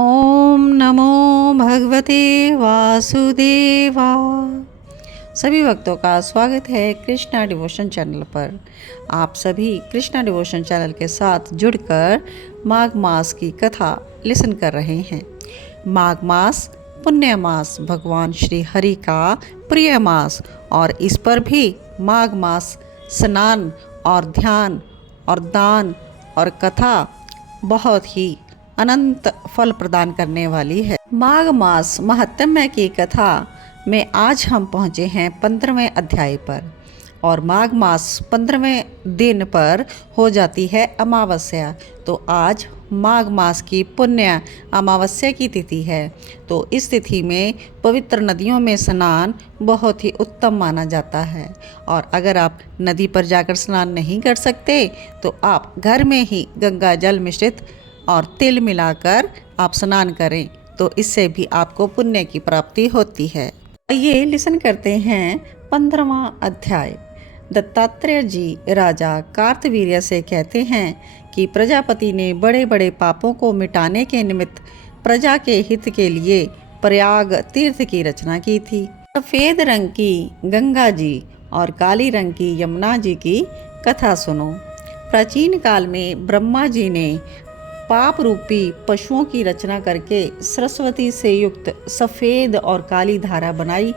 ओम नमो भगवते वासुदेवाय। सभी भक्तों का स्वागत है कृष्णा डिवोशन चैनल पर। आप सभी कृष्णा डिवोशन चैनल के साथ जुड़कर माघ मास की कथा लिसन कर रहे हैं। माघ मास पुण्य मास, भगवान श्री हरि का प्रिय मास, और इस पर भी माघ मास स्नान और ध्यान और दान और कथा बहुत ही अनंत फल प्रदान करने वाली है। माघ मास महात्म्य की कथा में आज हम पहुँचे हैं 15वें अध्याय पर, और माघ मास 15वें दिन पर हो जाती है अमावस्या। तो आज माघ मास की पुण्य अमावस्या की तिथि है। तो इस तिथि में पवित्र नदियों में स्नान बहुत ही उत्तम माना जाता है। और अगर आप नदी पर जाकर स्नान नहीं कर सकते तो आप घर में ही गंगा जल मिश्रित और तिल मिलाकर आप स्नान करें, तो इससे भी आपको पुण्य की प्राप्ति होती है। ये लिसन करते हैं 15वां अध्याय। दत्तात्रेय जी राजा कार्तवीर्य से कहते हैं कि प्रजापति ने बड़े बड़े पापों को मिटाने के निमित्त प्रजा के हित के लिए प्रयाग तीर्थ की रचना की थी। सफ़ेद रंग की गंगा जी और काली रंग की यमुना जी की कथा सुनो। प्राचीन काल में ब्रह्मा जी ने पाप रूपी पशुओं की रचना करके सरस्वती से युक्त सफ़ेद और काली धारा बनाई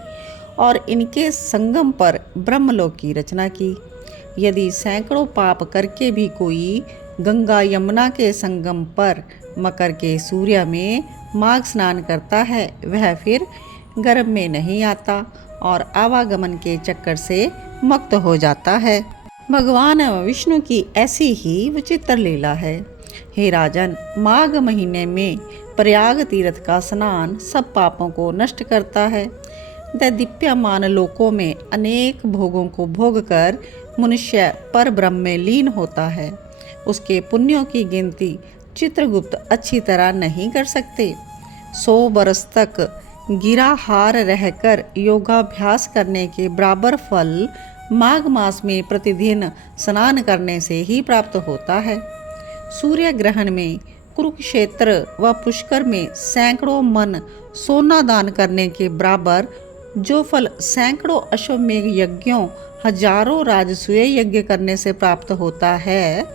और इनके संगम पर ब्रह्मलोक की रचना की। यदि सैकड़ों पाप करके भी कोई गंगा यमुना के संगम पर मकर के सूर्य में माघ स्नान करता है, वह फिर गर्भ में नहीं आता और आवागमन के चक्कर से मुक्त हो जाता है। भगवान विष्णु की ऐसी ही विचित्र लीला है। हे राजन, माघ महीने में प्रयाग तीर्थ का स्नान सब पापों को नष्ट करता है। दैदीप्यमान लोकों में अनेक भोगों को भोग कर मनुष्य पर ब्रह्म में लीन होता है। उसके पुण्यों की गिनती चित्रगुप्त अच्छी तरह नहीं कर सकते। 100 बरस तक गिराहार रहकर योगाभ्यास करने के बराबर फल माघ मास में प्रतिदिन स्नान करने से ही प्राप्त होता है। सूर्य ग्रहण में, कुरुक्षेत्र व पुष्कर में सैकड़ों मन सोना दान करने के बराबर जो फल सैकड़ों अश्वमेघ यज्ञों, हजारों राजसूय यज्ञ करने से प्राप्त होता है,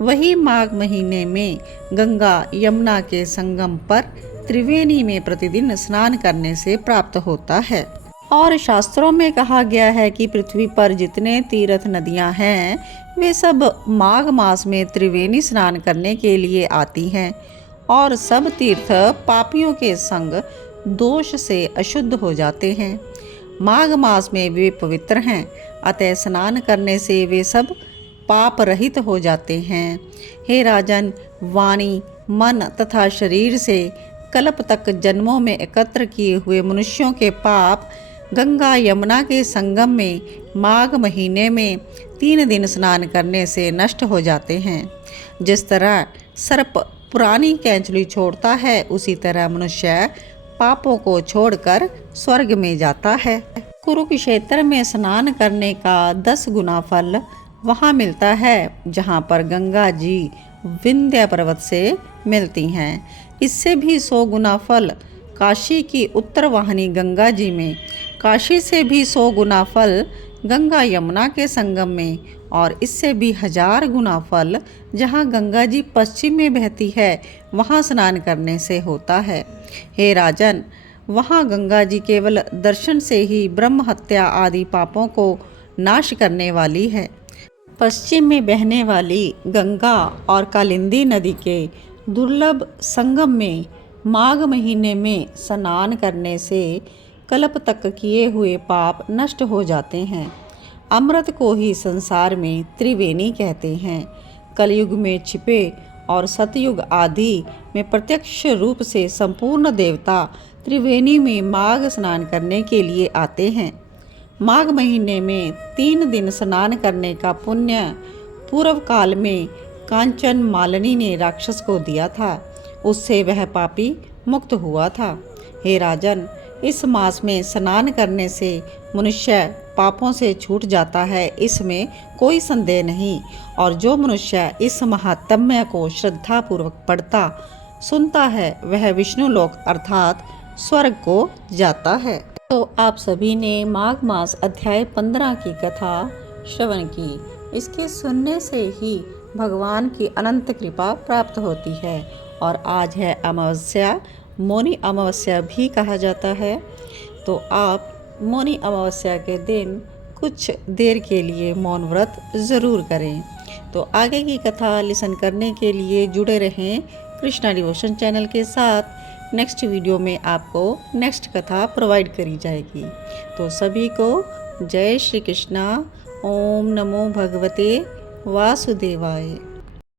वही माघ महीने में गंगा यमुना के संगम पर त्रिवेणी में प्रतिदिन स्नान करने से प्राप्त होता है। और शास्त्रों में कहा गया है कि पृथ्वी पर जितने तीर्थ नदियां हैं वे सब माघ मास में त्रिवेणी स्नान करने के लिए आती हैं, और सब तीर्थ पापियों के संग दोष से अशुद्ध हो जाते हैं। माघ मास में वे पवित्र हैं, अतः स्नान करने से वे सब पाप रहित हो जाते हैं। हे राजन, वाणी, मन तथा शरीर से कल्प तक जन्मों में एकत्र किए हुए मनुष्यों के पाप गंगा यमुना के संगम में माघ महीने में 3 दिन स्नान करने से नष्ट हो जाते हैं। जिस तरह सर्प पुरानी कैंचुली छोड़ता है, उसी तरह मनुष्य पापों को छोड़कर स्वर्ग में जाता है। कुरुक्षेत्र में स्नान करने का 10 गुना फल वहाँ मिलता है जहाँ पर गंगा जी विंध्य पर्वत से मिलती हैं। इससे भी 100 गुना फल काशी की उत्तर वाहिनी गंगा जी में, काशी से भी 100 गुना फल गंगा यमुना के संगम में, और इससे भी 1000 गुना फल जहाँ गंगा जी पश्चिम में बहती है वहाँ स्नान करने से होता है। हे राजन, वहाँ गंगा जी केवल दर्शन से ही ब्रह्म हत्या आदि पापों को नाश करने वाली है। पश्चिम में बहने वाली गंगा और कालिंदी नदी के दुर्लभ संगम में माघ महीने में स्नान करने से कल्प तक किए हुए पाप नष्ट हो जाते हैं। अमृत को ही संसार में त्रिवेणी कहते हैं। कलयुग में छिपे और सतयुग आदि में प्रत्यक्ष रूप से संपूर्ण देवता त्रिवेणी में माघ स्नान करने के लिए आते हैं। माघ महीने में 3 दिन स्नान करने का पुण्य पूर्व काल में कांचन मालिनी ने राक्षस को दिया था, उससे वह पापी मुक्त हुआ था। हे राजन, इस मास में स्नान करने से मनुष्य पापों से छूट जाता है, इसमें कोई संदेह नहीं। और जो मनुष्य इस महात्म्य को श्रद्धापूर्वक पढ़ता सुनता है वह विष्णु लोक अर्थात स्वर्ग को जाता है। तो आप सभी ने माघ मास अध्याय 15 की कथा श्रवण की। इसके सुनने से ही भगवान की अनंत कृपा प्राप्त होती है। और आज है अमावस्या, मौनी अमावस्या भी कहा जाता है। तो आप मौनी अमावस्या के दिन कुछ देर के लिए मौन व्रत ज़रूर करें। तो आगे की कथा लिसन करने के लिए जुड़े रहें कृष्णा डिवोशन चैनल के साथ। नेक्स्ट वीडियो में आपको नेक्स्ट कथा प्रोवाइड करी जाएगी। तो सभी को जय श्री कृष्णा। ओम नमो भगवते वासुदेवाय।